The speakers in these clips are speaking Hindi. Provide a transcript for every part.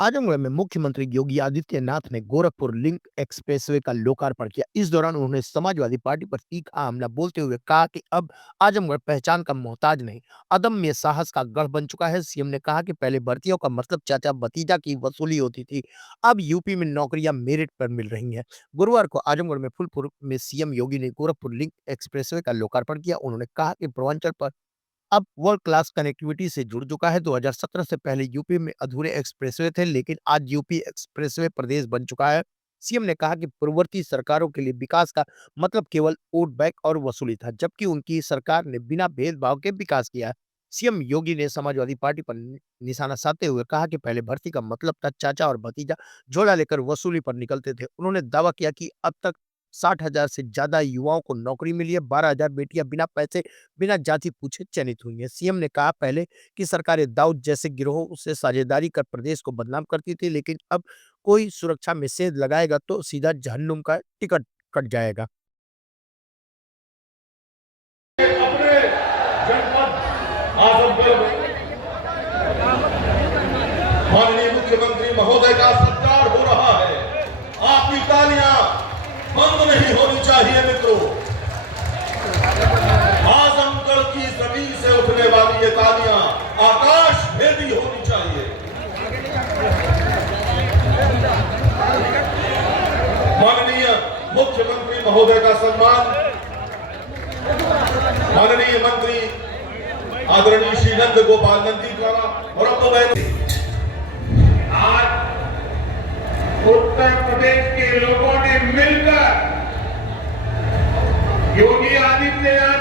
आजमगढ़ में मुख्यमंत्री योगी आदित्यनाथ ने गोरखपुर लिंक एक्सप्रेसवे का लोकार्पण किया। इस दौरान उन्होंने समाजवादी पार्टी पर तीखा हमला बोलते हुए कहा कि अब आजमगढ़ पहचान का मोहताज नहीं, अदम्य साहस का गढ़ बन चुका है। सीएम ने कहा कि पहले भर्तियों का मतलब चाचा भतीजा की वसूली होती थी, अब यूपी में नौकरियां मेरिट पर मिल रही हैं। गुरुवार को आजमगढ़ में फुलपुर में सीएम योगी ने गोरखपुर लिंक एक्सप्रेसवे का लोकार्पण किया। उन्होंने कहा कि पूर्वांचल पर अब वर्ल्ड क्लास कनेक्टिविटी से जुड़ चुका है। 2017 से पहले यूपी में अधूरे एक्सप्रेसवे थे, लेकिन आज यूपी एक्सप्रेसवे प्रदेश बन चुका है। सीएम ने कहा कि पूर्ववर्ती सरकारों के लिए विकास का मतलब केवल वोट बैंक और वसूली था, जबकि उनकी सरकार ने बिना भेदभाव के विकास किया है। सीएम योगी ने समाजवादी पार्टी पर निशाना साधते हुए कहा कि पहले भर्ती का मतलब था चाचा और भतीजा झोला लेकर वसूली पर निकलते थे। उन्होंने दावा किया कि अब तक 60,000 से ज्यादा युवाओं को नौकरी मिली है, 12,000 बेटियां बिना पैसे बिना जाति पूछे चयनित हुई हैं। सीएम ने कहा पहले की सरकारें दाऊद जैसे गिरोहों से साझेदारी कर प्रदेश को बदनाम करती थी, लेकिन अब कोई सुरक्षा में सेंध लगाएगा तो सीधा जहन्नुम का टिकट कट जाएगा। अपने जनपद आजमगढ़ माननीय मुख्यमंत्री महोदय का सत्कार हो रहा है। आपकी तालियां बंद नहीं होनी चाहिए मित्रों। आजमगढ़ की जमीन से उठने वाली ये तालियां आकाश भेदी होनी चाहिए। माननीय मुख्यमंत्री महोदय का सम्मान माननीय मंत्री आदरणीय श्री नंद गोपाल नंदी द्वारा और आज उत्तर प्रदेश के लोगों ने मिलकर योगी आदित्यनाथ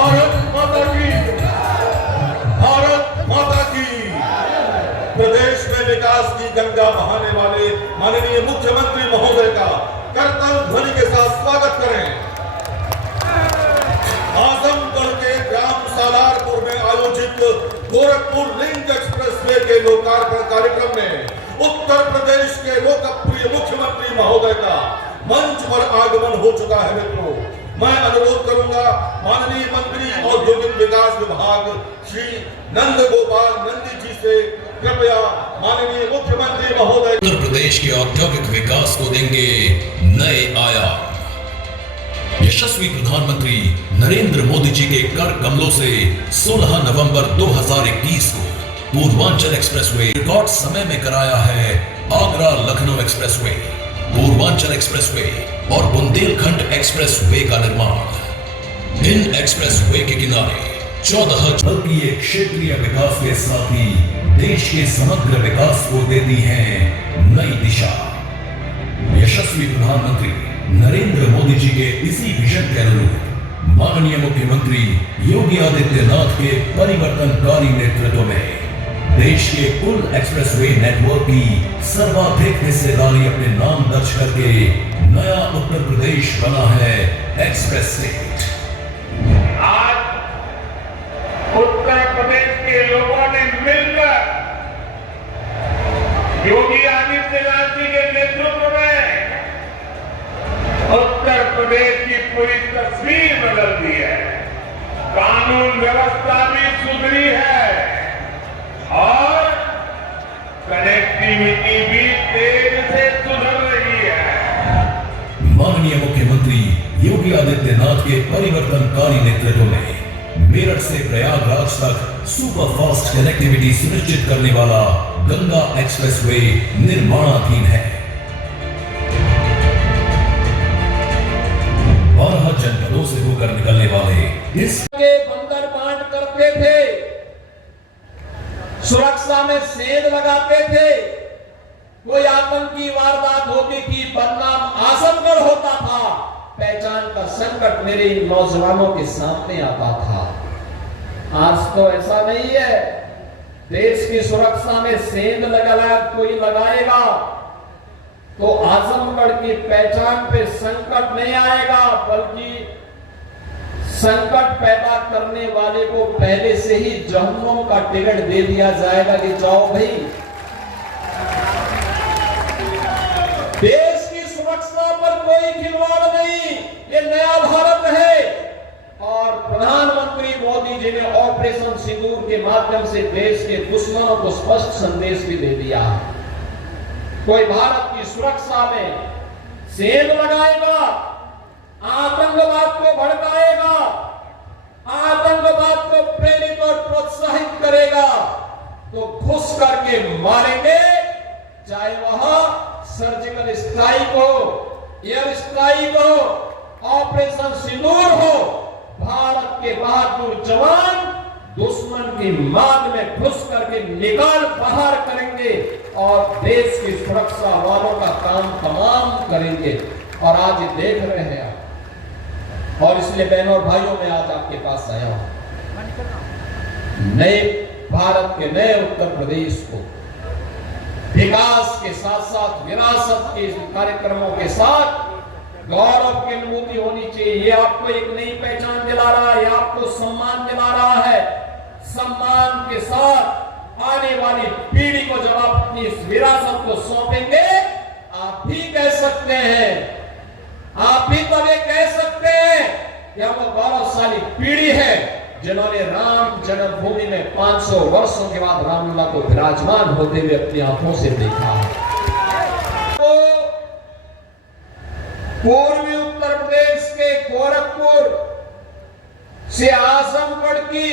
भारत माता की प्रदेश में विकास की गंगा बहाने वाले माननीय मुख्यमंत्री महोदय का करतल ध्वनि के साथ स्वागत करें। आजमगढ़ के ग्राम सालारपुर में आयोजित गोरखपुर लिंक एक्सप्रेसवे के लोकार्पण कार्यक्रम में उत्तर प्रदेश के लोकप्रिय मुख्यमंत्री महोदय का मंच पर आगमन हो चुका है। मित्रों, मैं अनुरोध करूंगा माननीय मंत्री औद्योगिक विकास विभाग श्री नंद गोपाल नंदी जी से कृपया माननीय मुख्यमंत्री महोदय उत्तर प्रदेश के औद्योगिक विकास को देंगे नए आयाम। यशस्वी प्रधानमंत्री नरेंद्र मोदी जी के कर कमलों से 16 नवंबर 2021 को पूर्वांचल एक्सप्रेसवे रिकॉर्ड समय में कराया है आगरा लखनऊ एक्सप्रेसवे, पूर्वांचल एक्सप्रेसवे और बुंदेलखंड एक्सप्रेसवे का निर्माण। इन एक्सप्रेसवे के किनारे 14 बल्कि एक क्षेत्रीय विकास के साथ ही देश के समग्र विकास को देती है नई दिशा। यशस्वी प्रधानमंत्री नरेंद्र मोदी जी के इसी विजन के अनुरूप माननीय मुख्यमंत्री योगी आदित्यनाथ के परिवर्तनकारी नेतृत्व में देश के कुल एक्सप्रेसवे नेटवर्क की सर्वाधिक हिस्सेदारी अपने नाम दर्ज करके नया उत्तर प्रदेश बना है एक्सप्रेस स्टेट। आज उत्तर प्रदेश के लोगों ने मिलकर योगी आदित्यनाथ जी के नेतृत्व में उत्तर प्रदेश की पूरी तस्वीर बदल दी है। कानून व्यवस्था भी सुधरी है और कनेक्टिविटी भी तेज से सुधर रही है। माननीय मुख्यमंत्री योगी आदित्यनाथ के परिवर्तनकारी नेतृत्व में मेरठ से प्रयागराज तक सुपर फास्ट कनेक्टिविटी सुनिश्चित करने वाला गंगा एक्सप्रेसवे निर्माणाधीन है। 12 जनपदों से होकर निकलने वाले इसके बंदर बांट करते थे, सुरक्षा में सेंध लगाते थे, कोई आतंकी वारदात होती थी बदनाम आजमगढ़ होता था, पहचान का संकट मेरे नौजवानों के सामने आता था। आज तो ऐसा नहीं है। देश की सुरक्षा में सेंध कोई लगाएगा तो आजमगढ़ की पहचान पे संकट नहीं आएगा, बल्कि संकट पैदा करने वाले को पहले से ही जहन्नुम का टिकट दे दिया जाएगा कि जाओ भाई। देश की सुरक्षा पर कोई खिलवाड़ नहीं, ये नया भारत है और प्रधानमंत्री मोदी जी जी ने ऑपरेशन सिंदूर के माध्यम से देश के दुश्मनों को स्पष्ट संदेश भी दे दिया। कोई भारत की सुरक्षा में सेंध लगाएगा, आतंकवाद को भड़काएगा, आतंकवाद को प्रेरित और प्रोत्साहित करेगा तो घुस करके मारेंगे, चाहे वह सर्जिकल स्ट्राइक हो, एयर स्ट्राइक हो, ऑपरेशन सिंदूर हो। भारत के बहादुर जवान दुश्मन की मांग में घुस करके निकाल बाहर करेंगे और देश की सुरक्षा वालों का काम तमाम करेंगे। और आज ये देख रहे हैं आप, और इसलिए बहनों और भाइयों में आज आपके पास आया हूं। नए भारत के नए उत्तर प्रदेश को विकास के साथ साथ विरासत के कार्यक्रमों के साथ गौरव की अनुभूति होनी चाहिए। ये आपको एक नई पहचान दिला रहा है, आपको सम्मान दिला रहा है। सम्मान के साथ आने वाली पीढ़ी को जब आप अपनी इस विरासत को सौंपेंगे, आप भी कह सकते हैं, आप भी तब ये कह सकते हैं कि हम वो गौरवशाली पीढ़ी है जिन्होंने राम जन्मभूमि में 500 वर्षों के बाद रामलला को विराजमान होते हुए अपनी आंखों से देखा है। तो पूर्वी उत्तर प्रदेश के गोरखपुर से आजमगढ़ की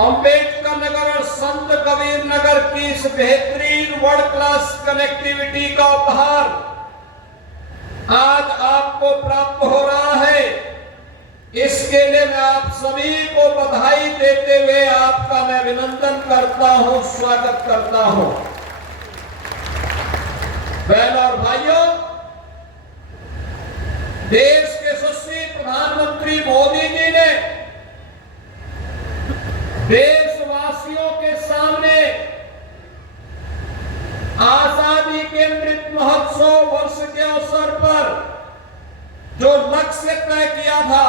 अंबेडकर नगर और संत कबीर नगर की इस बेहतरीन वर्ल्ड क्लास कनेक्टिविटी का उपहार आज आपको प्राप्त हो रहा है। इसके लिए मैं आप सभी को बधाई देते हुए आपका मैं अभिनंदन करता हूं, स्वागत करता हूं। बहनों और भाइयों, देश के यशस्वी प्रधानमंत्री मोदी जी ने देशवासियों के सामने आजादी के अमृत महोत्सव वर्ष के अवसर पर जो लक्ष्य तय किया था,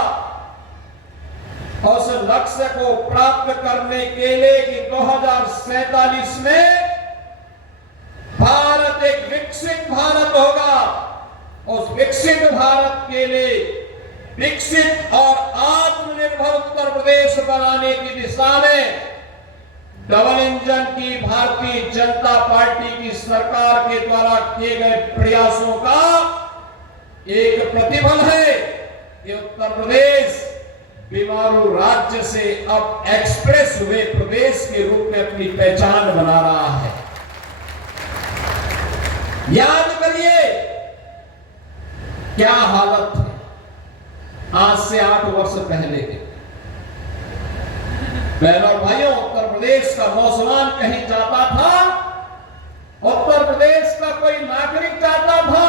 उस लक्ष्य को प्राप्त करने के लिए कि 2047 में भारत एक विकसित भारत होगा, उस विकसित भारत के लिए विकसित और आत्मनिर्भर उत्तर प्रदेश बनाने की दिशा में डबल इंजन की भारतीय जनता पार्टी की सरकार के द्वारा किए गए प्रयासों का एक प्रतिफल है कि उत्तर प्रदेश बीमारू राज्य से अब एक्सप्रेस वे प्रदेश के रूप में अपनी पहचान बना रहा है। याद करिए क्या हालत है आज से 8 वर्ष पहले के। बहनों और भाइयों, उत्तर प्रदेश का नौजवान कहीं जाता था, उत्तर प्रदेश का कोई नागरिक जाता था,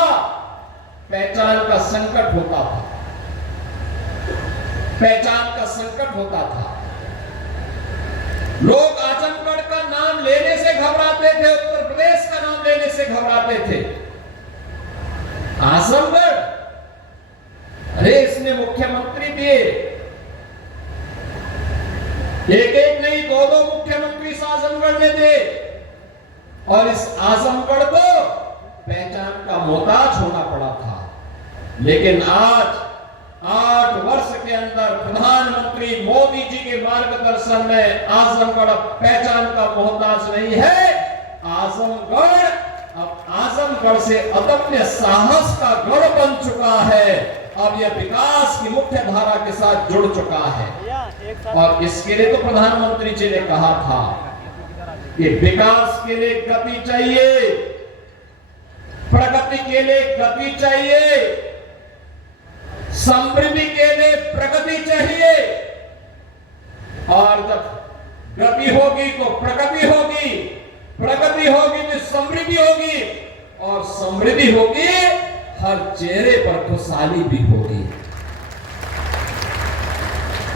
पहचान का संकट होता था, पहचान का संकट होता था। लोग आजमगढ़ का नाम लेने से घबराते थे, उत्तर प्रदेश का नाम लेने से घबराते थे। आजमगढ़, अरे इसने मुख्यमंत्री दिए, एक नहीं 2 मुख्यमंत्री इस आजमगढ़ ने दिए, और इस आजमगढ़ को पहचान का मोहताज होना पड़ा था। लेकिन आज 8 वर्ष के अंदर प्रधानमंत्री मोदी जी के मार्गदर्शन में आजमगढ़ पहचान का मोहताज नहीं है। आजमगढ़ अब आजमगढ़ से अदम्य साहस का गढ़ बन चुका है। अब यह विकास की मुख्य धारा के साथ जुड़ चुका है। और इसके लिए तो प्रधानमंत्री जी ने कहा था कि विकास के लिए गति चाहिए, प्रगति के लिए गति चाहिए, समृद्धि के लिए प्रगति चाहिए। और जब गति होगी तो प्रगति होगी, प्रगति होगी तो समृद्धि होगी, और समृद्धि होगी हर चेहरे पर खुशहाली भी होगी।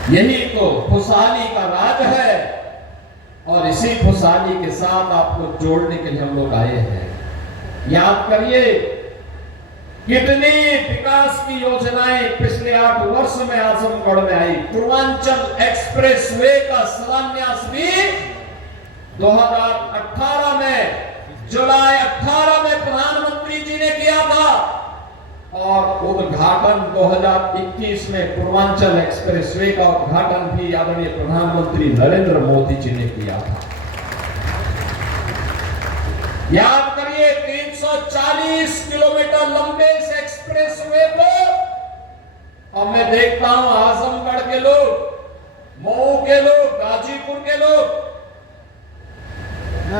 यही तो खुशहाली का राज है, और इसी खुशहाली के साथ आपको जोड़ने के लिए हम लोग आए हैं। याद करिए कितनी विकास की योजनाएं पिछले 8 वर्ष में आजमगढ़ में आई। पूर्वांचल एक्सप्रेस वे का शिलान्यास भी 2018 में, जुलाई 18 में प्रधानमंत्री जी ने किया था। और उद्घाटन 2021 में पूर्वांचल एक्सप्रेसवे का उद्घाटन भी आदरणीय प्रधानमंत्री नरेंद्र मोदी जी ने किया था। याद करिए 340 किलोमीटर लंबे इस एक्सप्रेसवे को अब मैं देखता हूं आजमगढ़ के लोग, मऊ के लोग, गाजीपुर के लोग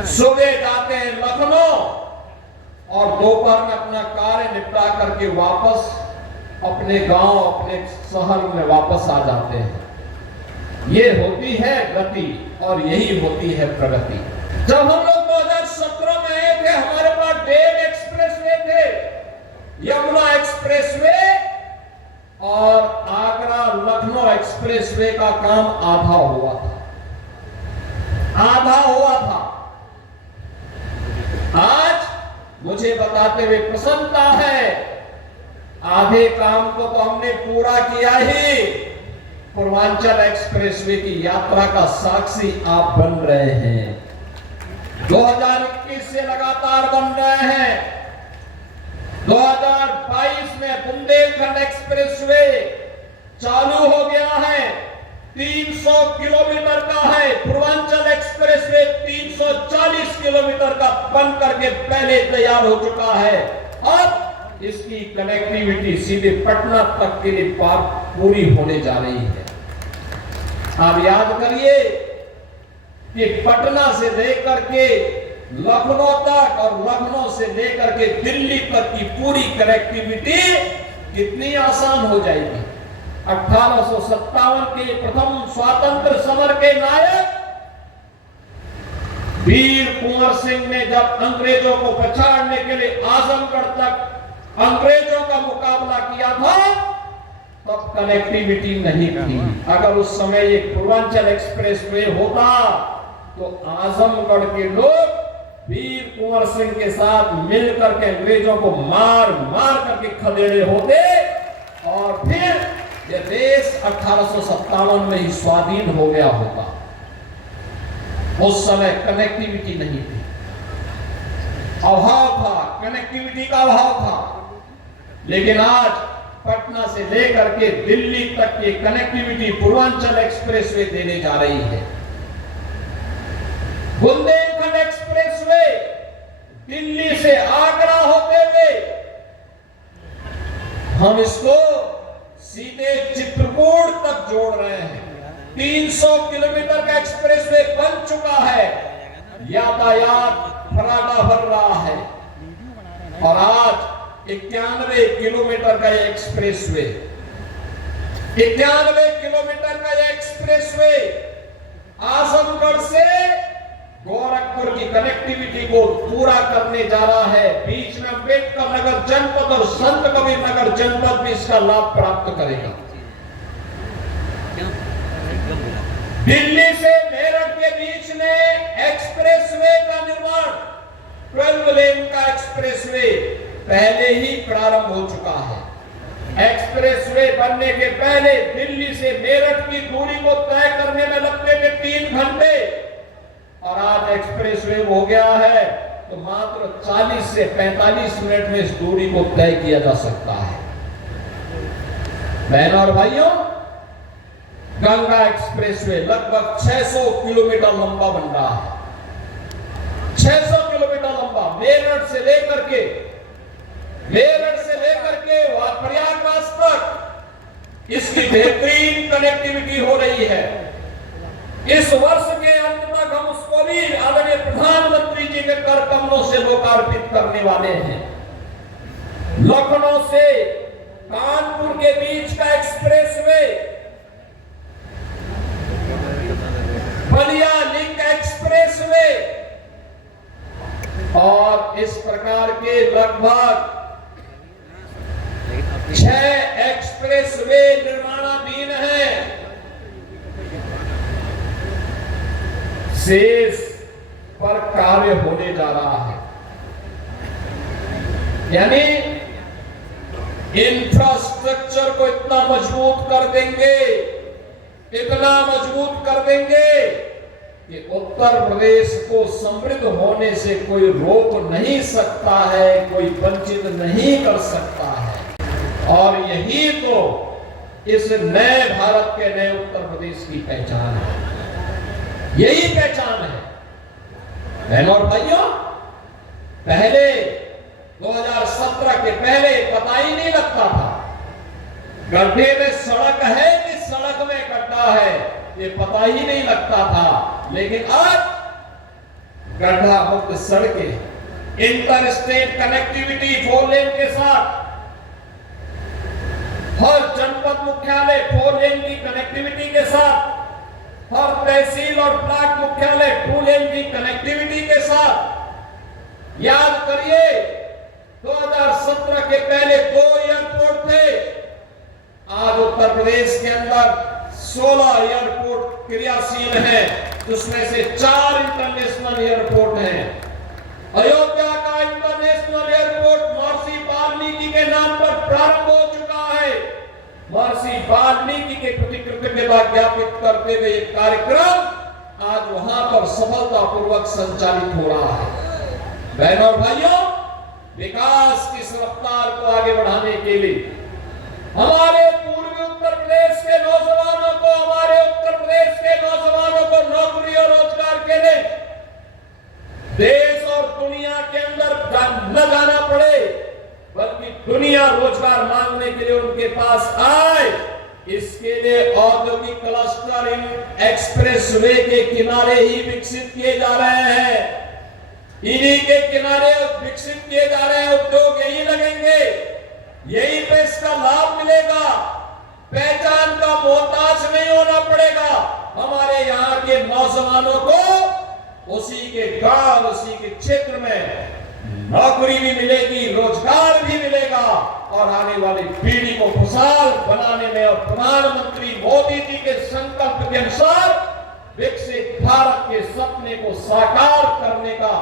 सुबह जाते हैं लखनऊ और दोपहर में अपना कार्य निपटा करके वापस अपने गांव, अपने शहर में वापस आ जाते हैं। ये होती है गति और यही होती है प्रगति। जब हम लोग 2017 में आए थे, हमारे पास 1.5 एक्सप्रेसवे थे, यमुना एक्सप्रेसवे और आगरा लखनऊ एक्सप्रेसवे का काम आधा हुआ था। आज मुझे बताते हुए प्रसन्नता है, आधे काम को तो हमने पूरा किया ही। पूर्वांचल एक्सप्रेसवे की यात्रा का साक्षी आप बन रहे हैं। 2021 से लगातार बन रहे हैं। 2022 में बुंदेलखंड एक्सप्रेसवे चालू हो गया है, 300 किलोमीटर का है। पूर्वांचल एक्सप्रेसवे 340 किलोमीटर का बन करके पहले तैयार हो चुका है। अब इसकी कनेक्टिविटी सीधे पटना तक के लिए पूरी होने जा रही है। आप याद करिए कि पटना से लेकर के लखनऊ तक और लखनऊ से लेकर के दिल्ली तक की पूरी कनेक्टिविटी कितनी आसान हो जाएगी। 1857 के प्रथम स्वातंत्र समर के नायक वीर कुंवर सिंह ने जब अंग्रेजों को पछाड़ने के लिए आजमगढ़ तक अंग्रेजों का मुकाबला किया था, तब कनेक्टिविटी नहीं थी। अगर उस समय एक पूर्वांचल एक्सप्रेसवे होता तो आजमगढ़ के लोग वीर कुंवर सिंह के साथ मिलकर के अंग्रेजों को मार मार करके खदेड़े होते और फिर यह देश 1857 में ही स्वाधीन हो गया होता। उस समय कनेक्टिविटी नहीं थी, अभाव था, कनेक्टिविटी का अभाव था। लेकिन आज पटना से लेकर के दिल्ली तक की कनेक्टिविटी पूर्वांचल एक्सप्रेसवे देने जा रही है। बुंदेलखंड एक्सप्रेसवे दिल्ली से आगरा होते हुए हम इसको सीधे चित्रकूट तक जोड़ रहे हैं। 300 किलोमीटर का एक्सप्रेसवे बन चुका है, यातायात फराटा भर रहा है। और आज 91 किलोमीटर का एक्सप्रेसवे, 91 किलोमीटर का एक्सप्रेसवे आजमगढ़ से गोरखपुर की कनेक्टिविटी को पूरा करने जा रहा है। बीच में अम्बेडकर नगर जनपद और संत कबीर नगर जनपद भी इसका लाभ प्राप्त करेगा। दिल्ली से मेरठ के बीच में एक्सप्रेसवे का निर्माण, 12 लेन का एक्सप्रेसवे पहले ही प्रारंभ हो चुका है। एक्सप्रेसवे बनने के पहले दिल्ली से मेरठ की दूरी को तय करने में लगते थे 3 घंटे, और आज एक्सप्रेसवे हो गया है तो मात्र 40 से 45 मिनट में इस दूरी को तय किया जा सकता है। बहनों और भाइयों, गंगा एक्सप्रेसवे लगभग 600 किलोमीटर लंबा बन रहा है। 600 किलोमीटर लंबा, मेरठ से लेकर के प्रयागराज तक इसकी बेहतरीन कनेक्टिविटी हो रही है। इस वर्ष के अंत तक हम उसको भी आदरणीय प्रधानमंत्री जी के कर कमलों से लोकार्पित करने वाले हैं। लखनऊ से कानपुर के बीच का एक्सप्रेसवे, बलिया लिंक एक्सप्रेसवे और इस प्रकार के लगभग 6 एक्सप्रेसवे निर्माणाधीन हैं। शेष पर कार्य होने जा रहा है। यानी इंफ्रास्ट्रक्चर को इतना मजबूत कर देंगे, इतना मजबूत कर देंगे कि उत्तर प्रदेश को समृद्ध होने से कोई रोक नहीं सकता है, कोई वंचित नहीं कर सकता है। और यही तो इस नए भारत के नए उत्तर प्रदेश की पहचान है, यही पहचान है। बहनों और भाइयों, पहले 2017 के पहले पता ही नहीं लगता था गड्ढे में सड़क है कि सड़क में गड्ढा है, ये पता ही नहीं लगता था। लेकिन आज गड्ढा मुक्त सड़कें, इंटर स्टेट कनेक्टिविटी 4 लेन के साथ, हर जनपद मुख्यालय 4 लेन की कनेक्टिविटी के साथ, हर तहसील और ब्लॉक मुख्यालय 2 लेन की कनेक्टिविटी के साथ। याद करिए 2017 के पहले 2 एयरपोर्ट थे, आज उत्तर प्रदेश के अंदर 16 एयरपोर्ट क्रियाशील हैं, जिसमें से 4 इंटरनेशनल एयरपोर्ट हैं। अयोध्या का इंटरनेशनल एयरपोर्ट महर्षि वाल्मीकि के नाम पर प्रारंभ हो चुका है। महर्षि वाल्मीकि के प्रति कृतज्ञता ज्ञापित करते हुए ये कार्यक्रम आज वहां पर सफलतापूर्वक संचालित हो रहा है। बहनों और भाइयों, विकास की इस रफ्तार को आगे बढ़ाने के लिए हमारे पूर्वी उत्तर प्रदेश के नौजवानों को, हमारे उत्तर प्रदेश के नौजवानों को नौकरी और रोजगार के लिए देश और दुनिया के अंदर न जाना पड़े, बल्कि दुनिया रोजगार मांगने के लिए उनके पास आए, इसके लिए औद्योगिक क्लस्टर इन एक्सप्रेसवे के किनारे ही विकसित किए जा रहे हैं। इन्हीं के किनारे विकसित किए जा रहे हैं उद्योग, यही लगेंगे, यही पे इसका लाभ मिलेगा। पहचान का मोहताज नहीं होना पड़ेगा। हमारे यहाँ के नौजवानों को उसी के गांव, उसी के क्षेत्र में नौकरी भी मिलेगी, रोजगार भी मिलेगा और आने वाली पीढ़ी को खुशहाल बनाने में और प्रधानमंत्री मोदी जी के संकल्प के अनुसार विकसित भारत के सपने को साकार करने का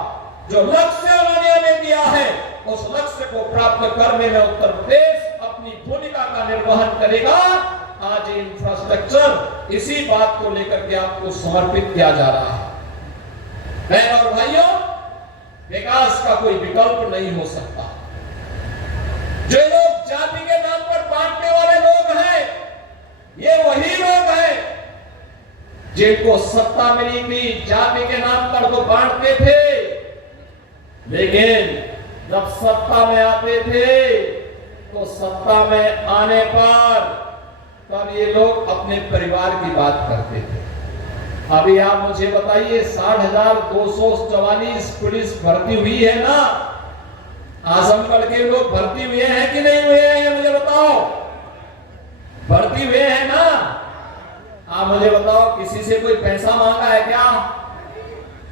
जो लक्ष्य उन्होंने हमें दिया है, उस लक्ष्य को प्राप्त करने में उत्तर प्रदेश अपनी भूमिका का निर्वहन करेगा। आज इंफ्रास्ट्रक्चर इसी बात को लेकर के आपको समर्पित किया जा रहा है। बहनों और भाइयों, विकास का कोई विकल्प नहीं हो सकता। जो लोग जाति के नाम पर बांटने वाले लोग हैं, ये वही लोग हैं जिनको सत्ता मिली थी, जाति के नाम पर तो बांटते थे, लेकिन जब सत्ता में आते थे तो सत्ता में आने पर तब ये लोग अपने परिवार की बात करते थे। अभी आप मुझे बताइए 60,244 पुलिस भर्ती हुई है ना, आजमगढ़ के लोग भर्ती हुए हैं कि नहीं हुए हैं, मुझे बताओ। भर्ती हुए हैं ना? आप मुझे बताओ, किसी से कोई पैसा मांगा है क्या?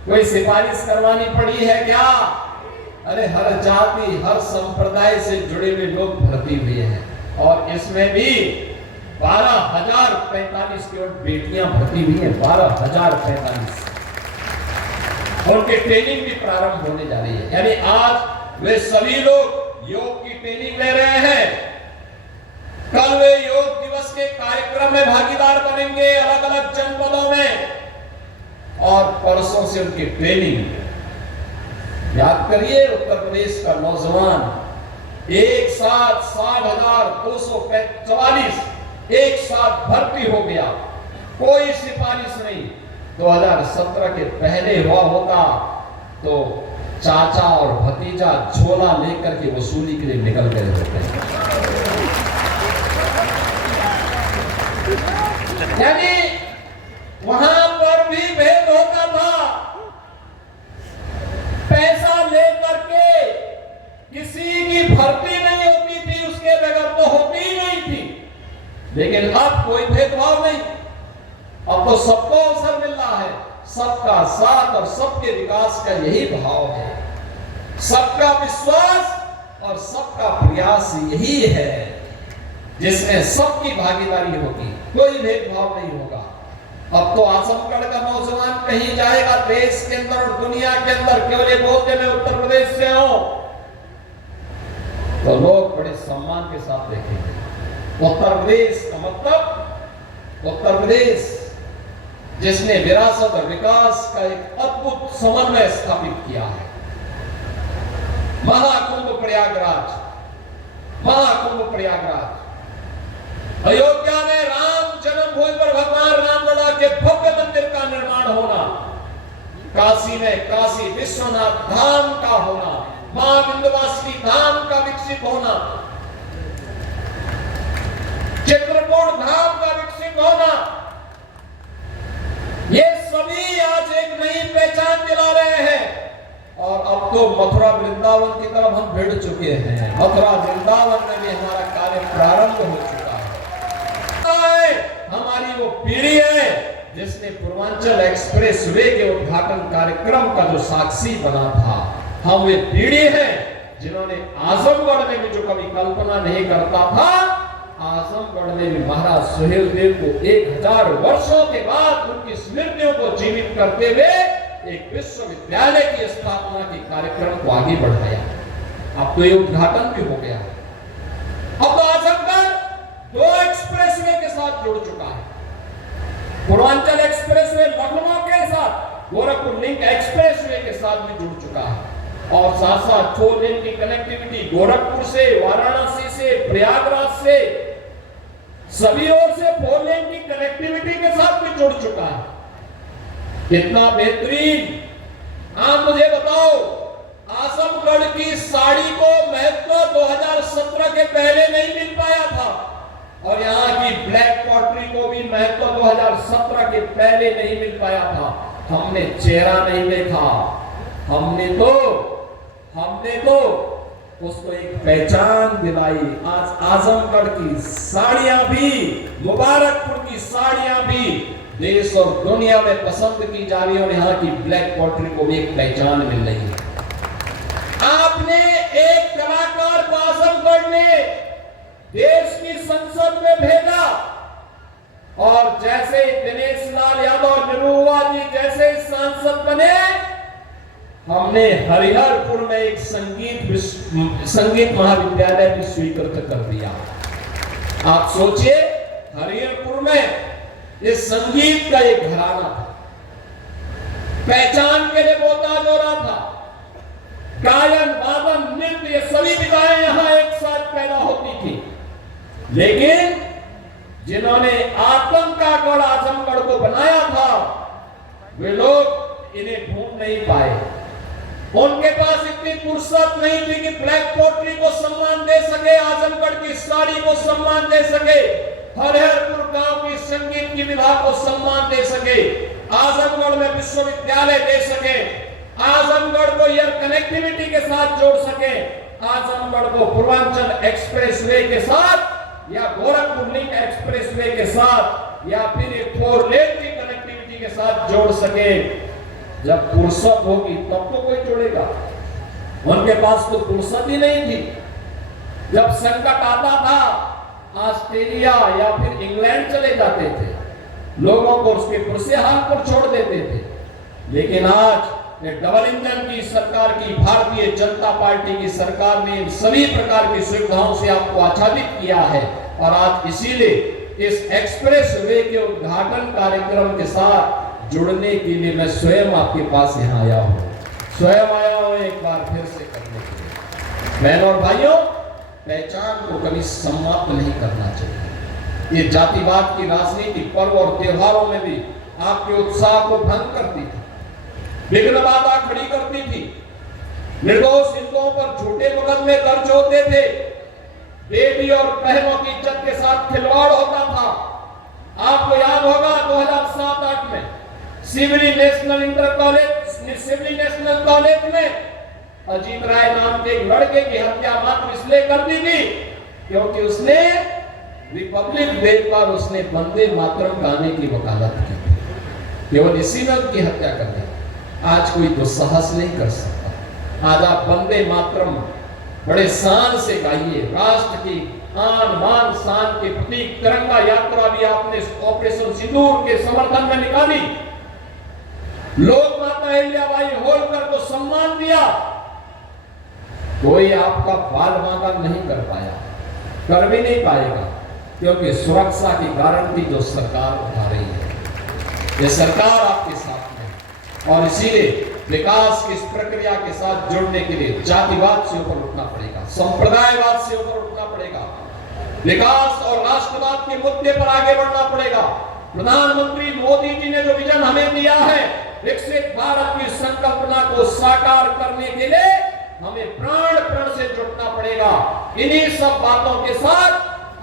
कोई सिफारिश करवानी पड़ी है क्या? अरे हर जाति, हर संप्रदाय से जुड़े हुए लोग भर्ती हुए हैं और इसमें भी 12,045 केवल बेटियां भर्ती हुई हैं। 12,045 उनकी ट्रेनिंग भी प्रारंभ होने जा रही है। यानी आज वे सभी लोग योग की ट्रेनिंग ले रहे हैं। कल वे योग दिवस के कार्यक्रम में भागीदार बनेंगे अलग अलग जनपदों में और परसों से उनकी ट्रेनिंग। याद करिए, उत्तर प्रदेश का नौजवान एक साथ 60,244 एक साथ भर्ती हो गया, कोई सिफारिश नहीं। 2017 के पहले हुआ होता तो चाचा और भतीजा झोला लेकर के वसूली के लिए निकल गए होते। यानी वहां पर भी भेद होता था। पैसा लेकर के किसी की भर्ती नहीं होती थी, उसके बगैर तो होती ही नहीं थी। लेकिन अब कोई भेदभाव नहीं, अब तो सबको अवसर मिल रहा है। सबका साथ और सबके विकास का यही भाव है, सबका विश्वास और सबका प्रयास यही है, जिसमें सबकी भागीदारी होगी, कोई भेदभाव नहीं होगा। अब तो आजमगढ़ का नौजवान कहीं जाएगा देश के अंदर और दुनिया के अंदर, केवल ये बोलते मैं उत्तर प्रदेश से हूं, तो लोग बड़े सम्मान के साथ देखेंगे। उत्तर प्रदेश का मतलब उत्तर प्रदेश जिसने विरासत और विकास का एक अद्भुत समन्वय स्थापित किया है। महाकुंभ प्रयागराज, महाकुंभ हो प्रयागराज, अयोध्या में राम जन्मभूमि पर भगवान रामलला के भव्य मंदिर का निर्माण होना, काशी में काशी विश्वनाथ धाम का होना, मां विंध्यवासिनी धाम का विकसित होना, चित्रकूट धाम का विकसित होना, ये सभी आज एक नई पहचान दिला रहे हैं। और अब तो मथुरा वृंदावन की तरफ हम भिड़ चुके हैं। मथुरा वृंदावन में भी हमारा कार्य प्रारंभ हो चुका है। हमारी वो पीढ़ी है जिसने पूर्वांचल एक्सप्रेस वे के उद्घाटन कार्यक्रम का जो साक्षी बना था। हम वे पीढ़ी हैं जिन्होंने आजमगढ़ में भी जो कभी कल्पना नहीं करता था, आजमगढ़ में भी महाराज सुहेलदेव को 1000 वर्षों के बाद उनकी स्मृतियों को जीवित करते हुए एक विश्वविद्यालय की स्थापना के कार्यक्रम को आगे बढ़ाया। अब तो ये उद्घाटन भी हो गया। अब तो आजमगढ़ 2 एक्सप्रेसवे के साथ जुड़ चुका है। पूर्वांचल एक्सप्रेसवे लखनऊ के साथ, गोरखपुर लिंक एक्सप्रेसवे के साथ भी जुड़ चुका है। और साथ साथ 4 लेन की कनेक्टिविटी गोरखपुर से, वाराणसी से, प्रयागराज से, सभी ओर से 4 लेन की कनेक्टिविटी के साथ भी जुड़ चुका है। कितना बेहतरीन। आप मुझे बताओ, आजमगढ़ की साड़ी को महत्व 2017 के पहले नहीं मिल पाया था, और यहाँ की ब्लैक पॉटरी को भी महत्व 2017 के पहले नहीं मिल पाया था। हमने चेहरा नहीं देखा, हमने तो उसको एक पहचान दिलाई। आज आजमगढ़ की साड़ियां भी, मुबारकपुर की साड़ियां भी देश और दुनिया में पसंद की जा रही है, और यहाँ की ब्लैक पॉटरी को भी एक पहचान मिल रही है। आपने एक कलाकार को आजमगढ़ में देश की संसद में भेजा, और जैसे दिनेश लाल यादव निरुआ जी जैसे सांसद बने, हमने हरिहरपुर में एक संगीत महाविद्यालय भी स्वीकृत कर दिया। आप सोचिए, हरिहरपुर में इस संगीत का एक घराना था, पहचान के लिए मोहताज हो रहा था। गायन, वादन, नृत्य, ये सभी विधाएं यहां एक साथ पैदा होती थी। लेकिन जिन्होंने आतंक का गढ़ आजमगढ़ को बनाया था, वे लोग इन्हें ढूंढ नहीं पाए। उनके पास इतनी फुर्सत नहीं थी कि ब्लैक पोट्री को सम्मान दे सके, आजमगढ़ की साड़ी को सम्मान दे सके, हरिहरपुर गांव की संगीत की विधा को सम्मान दे सके, आजमगढ़ में विश्वविद्यालय दे सके, आजमगढ़ को एयर कनेक्टिविटी के साथ जोड़ सके, आजमगढ़ को पूर्वांचल एक्सप्रेसवे के साथ या गोरखपुर लिंक एक्सप्रेसवे के साथ या फिर एक 4 लेन की कनेक्टिविटी के साथ जोड़ सके। जब फुर्सत होगी तब तो कोई जोड़ेगा। उनके पास तो फुर्सत ही नहीं थी। जब संकट आता था, ऑस्ट्रेलिया या फिर इंग्लैंड चले जाते थे, लोगों को उसके पुरसे हाल पर छोड़ देते थे। लेकिन आज डबल इंजन की सरकार की, भारतीय जनता पार्टी की सरकार ने सभी प्रकार की सुविधाओं से आपको आच्छादित किया है, और आज इसीलिए इस एक्सप्रेस वे के उद्घाटन कार्यक्रम के साथ जुड़ने के लिए मैं स्वयं आपके पास यहाँ आया हूँ। स्वयं आया हूँ एक बार फिर से करने के लिए। बहनों और भाइयों, पहचान को कभी समाप्त नहीं करना चाहिए। ये जातिवाद की राजनीति पर्व और त्योहारों में भी आपके उत्साह को भंग करती थी, विघ्न बाधा खड़ी करती थी। निर्दोष हिंदुओं पर झूठे मुकदमे दर्ज होते थे, बेटी और बहनों की इज्जत के साथ खिलवाड़ होता था। आपको याद होगा 2007-8 में सिवनी नेशनल कॉलेज में अजीत राय नाम के एक लड़के की हत्या मात्र इसलिए कर दी थी क्योंकि उसने रिपब्लिक डे पर उसने वंदे मातरम गाने की वकालत की थी। केवल इसी में उनकी हत्या कर दी। आज कोई दुस्साहस नहीं कर सकता। आज आप वंदे मातरम बड़े शान से गाइए। राष्ट्र की आन बान शान के प्रतीक तिरंगा यात्रा भी आपने ऑपरेशन सिंदूर के समर्थन में निकाली। लोक माता अहिल्याबाई होलकर को सम्मान दिया। कोई आपका बाल बांका नहीं कर पाया, कर भी नहीं पाएगा, क्योंकि सुरक्षा की गारंटी जो सरकार उठा रही है, ये सरकार आपके साथ में। और इसीलिए विकास की इस प्रक्रिया के साथ जुड़ने के लिए जातिवाद से ऊपर उठना पड़ेगा, संप्रदायवाद से ऊपर उठना पड़ेगा, विकास और राष्ट्रवाद के मुद्दे पर आगे बढ़ना पड़ेगा। प्रधानमंत्री मोदी जी ने जो विजन हमें दिया है, विकसित भारत की संकल्पना को साकार करने के लिए हमें प्राण प्राण से जुटना पड़ेगा। इन्हीं सब बातों के साथ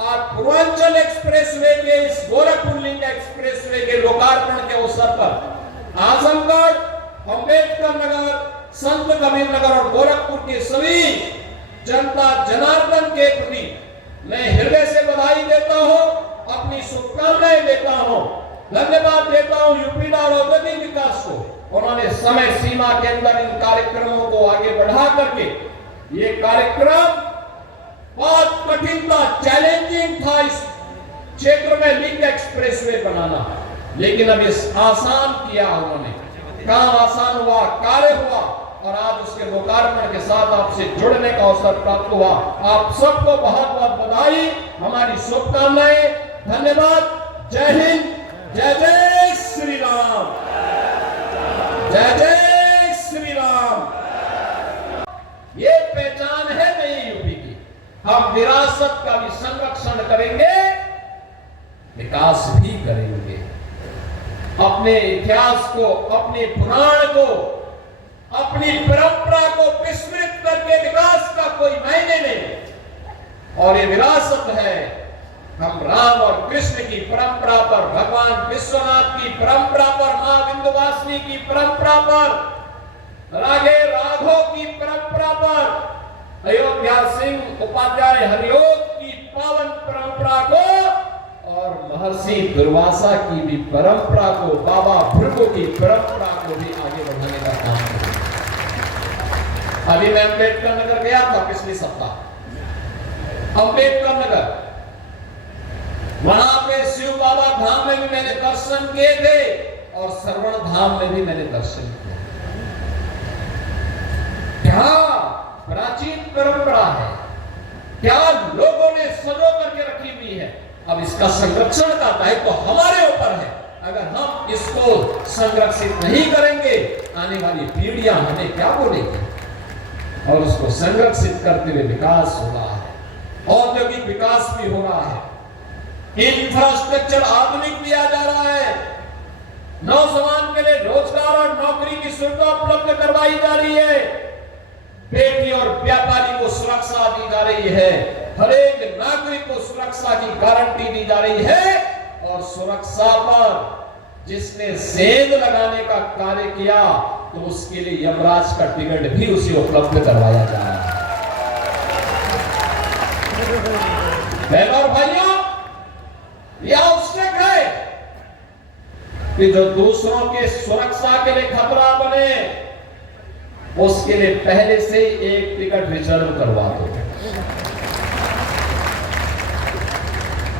आज पूर्वांचल एक्सप्रेसवे के इस गोरखपुर लिंक एक्सप्रेसवे के लोकार्पण के अवसर पर आजमगढ़, अंबेडकर नगर, संत कबीर नगर और गोरखपुर के सभी जनता जनार्दन के प्रति मैं हृदय से बधाई देता हूं, अपनी शुभकामनाएं देता हूं, धन्यवाद देता हूं यूपी और औद्योगिक विकास को। उन्होंने समय सीमा के अंदर इन कार्यक्रमों को आगे बढ़ा करके ये कार्यक्रम बहुत कठिन था, चैलेंजिंग था इस क्षेत्र में लिंक एक्सप्रेसवे बनाना, लेकिन अब इस आसान किया उन्होंने, काम आसान हुआ, कार्य हुआ और आज उसके लोकार्पण के साथ आपसे जुड़ने का अवसर प्राप्त हुआ। आप सबको बहुत बहुत बधाई, हमारी शुभकामनाएं, धन्यवाद। जय हिंद, जय जय श्री राम, जय जय श्री राम। ये पहचान है नई यूपी की। हम विरासत का भी संरक्षण करेंगे, विकास भी करेंगे। अपने इतिहास को, अपने पुराण को, अपनी परंपरा को विस्मृत करके विकास का कोई मायने नहीं। और ये विरासत है, हम राम और कृष्ण की परंपरा पर, भगवान विश्वनाथ की परंपरा पर, मां विंध्यवासिनी की परंपरा पर, रागे राघव की परंपरा पर, अयोध्या सिंह उपाध्याय हरियोग की पावन परंपरा को और महर्षि दुर्वासा की भी परंपरा को, बाबा भृगु की परंपरा को भी आगे बढ़ाने का काम करें। अभी मैं अंबेडकर नगर गया था पिछले सप्ताह, अंबेडकर नगर, वहां पे शिव बाबा धाम में भी मैंने दर्शन किए थे और श्रवण धाम में भी मैंने दर्शन किया। क्या प्राचीन परंपरा है, क्या लोगों ने सजो करके रखी हुई है। अब इसका संरक्षण का दायित्व तो हमारे ऊपर है। अगर हम इसको संरक्षित नहीं करेंगे, आने वाली पीढ़ियां हमें क्या बोलेंगी। और उसको संरक्षित करते हुए विकास हो रहा है, औद्योगिक विकास भी हो रहा है, इंफ्रास्ट्रक्चर आधुनिक किया जा रहा है, नौजवान के लिए रोजगार और नौकरी की सुविधा उपलब्ध करवाई जा रही है, बेटी और व्यापारी को सुरक्षा दी जा रही है, हर एक नागरिक को सुरक्षा की गारंटी दी जा रही है। और सुरक्षा पर जिसने सेंध लगाने का कार्य किया तो उसके लिए यमराज का टिकट भी उसे उपलब्ध करवाया जा रहा है। बहनों और भाइयों, यह आवश्यक है कि जो दूसरों के सुरक्षा के लिए खतरा बने, उसके लिए पहले से एक टिकट रिजर्व करवा दो,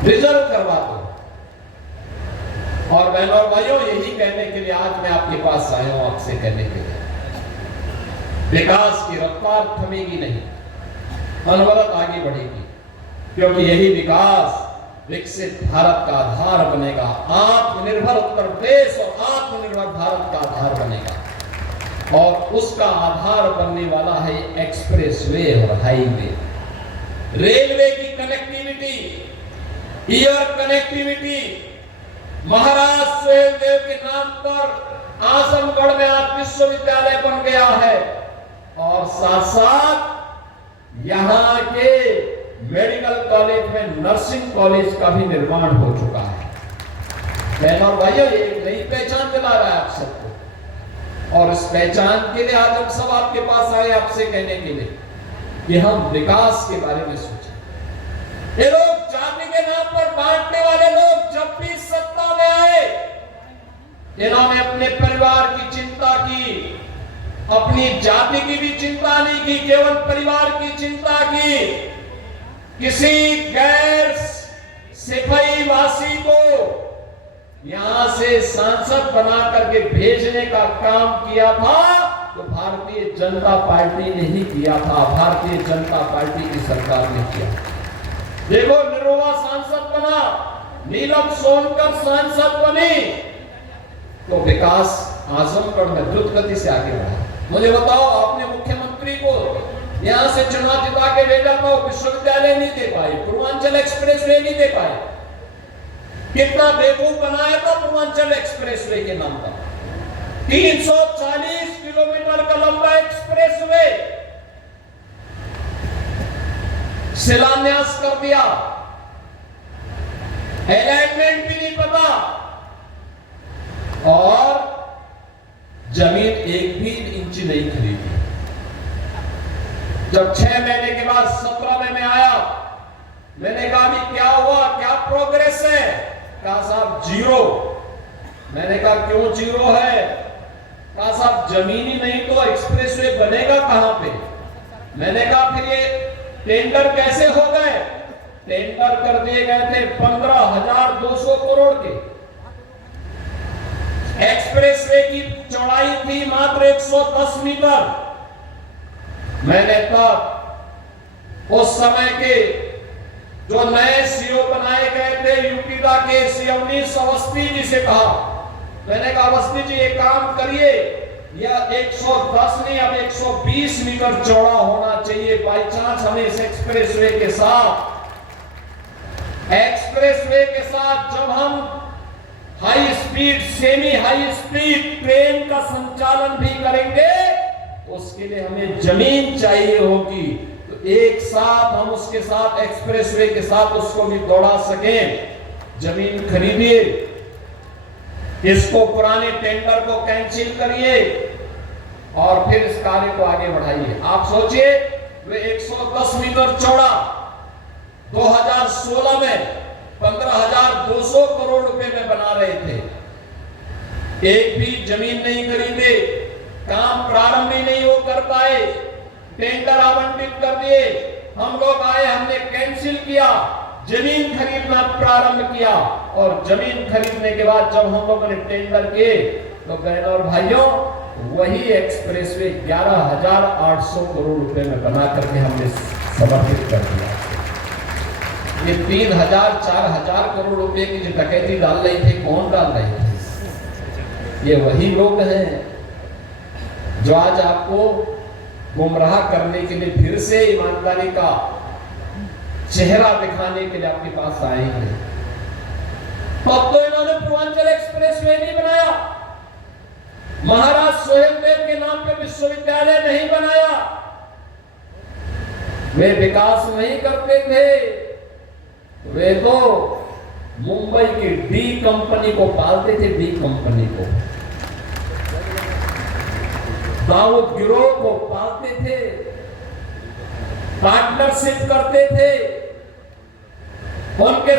रिजर्व करवा दो। और बहनों और भाइयों, यही कहने के लिए आज मैं आपके पास आया हूं, आपसे कहने के लिए विकास की रफ्तार थमेगी नहीं, अनवरत आगे बढ़ेगी, क्योंकि यही विकास विकसित भारत का आधार बनेगा। आत्मनिर्भर उत्तर प्रदेश और आत्मनिर्भर भारत का आधार बनेगा। और उसका आधार बनने वाला है एक्सप्रेसवे और हाईवे, रेलवे की कनेक्टिविटी, एयर कनेक्टिविटी। महाराज सुहेलदेव के नाम पर आजमगढ़ में आज विश्वविद्यालय बन गया है और साथ साथ यहाँ के मेडिकल कॉलेज में नर्सिंग कॉलेज का भी निर्माण हो चुका है। बहनों और भाइयों, ये एक नई पहचान दिला रहा है आप सबको। और इस पहचान के लिए आज हम सब आपके पास आए, आपसे कहने के लिए कि हम विकास के बारे में सोचें। ये लोग जाति के नाम पर बांटने वाले लोग जब भी सत्ता में आए, इन्होंने अपने परिवार की चिंता की, अपनी जाति की भी चिंता नहीं की, केवल परिवार की चिंता की। किसी गैर सिपाही वासी को यहां से सांसद बना करके भेजने का काम किया था तो भारतीय जनता पार्टी ने ही किया था, भारतीय जनता पार्टी की सरकार ने किया। देखो, निरोवा सांसद बना, नीलम सोनकर सांसद बनी, तो विकास आजमगढ़ में द्रुत गति से आगे बढ़ा। मुझे बताओ, आपने मुख्यमंत्री को यहां से चुनाव जिता के के भेजा था वो विश्वविद्यालय नहीं दे पाए, पूर्वांचल एक्सप्रेसवे नहीं दे पाए। कितना बेवकूफ बनाया था पूर्वांचल एक्सप्रेसवे के नाम पर। 340 किलोमीटर का लंबा एक्सप्रेसवे शिलान्यास कर दिया, अलाइनमेंट भी नहीं पता, और जमीन एक भी इंच नहीं खरीदी। जब 6 महीने के बाद 17 में मैं आया, मैंने कहा भी क्या हुआ, क्या प्रोग्रेस है? कहा साहब जीरो। मैंने कहा क्यों जीरो है? कहा साहब जमीन ही नहीं तो एक्सप्रेसवे बनेगा कहां पे? मैंने कहा फिर ये टेंडर कैसे हो गए? टेंडर कर दिए गए थे 15,200 करोड़ के। एक्सप्रेसवे की चौड़ाई थी मात्र 110 मीटर। मैंने तब उस समय के जो नए सीओ बनाए गए थे यूपीदा के अवनीश अवस्थी जी से कहा, मैंने कहा अवस्थी जी एक काम करिए, यह 110 नहीं अब 120 मीटर चौड़ा होना चाहिए। बाई चांस हमें इस एक्सप्रेसवे के साथ जब हम high speed, semi high speed train का संचालन भी करेंगे, उसके लिए हमें जमीन चाहिए होगी। तो एक साथ हम उसके साथ एक्सप्रेसवे के साथ उसको भी दौड़ा सकें, जमीन खरीदिए, इसको पुराने टेंडर को कैंसिल करिए और फिर इस कार्य को आगे बढ़ाइए। आप सोचिए, वे 110 मीटर चौड़ा 2016 में 15,200 करोड़ रुपए में बना रहे थे। एक भी जमीन नहीं खरीदे, काम प्रारंभ ही नहीं वो कर पाए, टेंडर आवंटित कर दिए। हम लोग आए, हमने कैंसिल किया, जमीन खरीदना प्रारंभ किया, और जमीन खरीदने के बाद जब हम लोगों ने टेंडर किए तो बहनों और भाइयों, वही एक्सप्रेसवे 11,800 करोड़ रुपए में बना करके हमने समर्पित कर दिया। ये 3,000-4,000 करोड़ रुपए की जो डकैती डाल रही थी, कौन डाल रही थी? ये वही लोग हैं जो आज आपको गुमराह करने के लिए फिर से ईमानदारी का चेहरा दिखाने के लिए आपके पास आएंगे। तो अब तो इन्होंने पूर्वांचल एक्सप्रेसवे नहीं बनाया, महाराज सोहेलदेव के नाम पे विश्वविद्यालय नहीं बनाया, वे विकास नहीं करते थे, वे तो मुंबई की डी कंपनी को पालते थे, डी कंपनी को, दाऊद गिरोह को पालते थे, पार्टनरशिप करते थे, उनके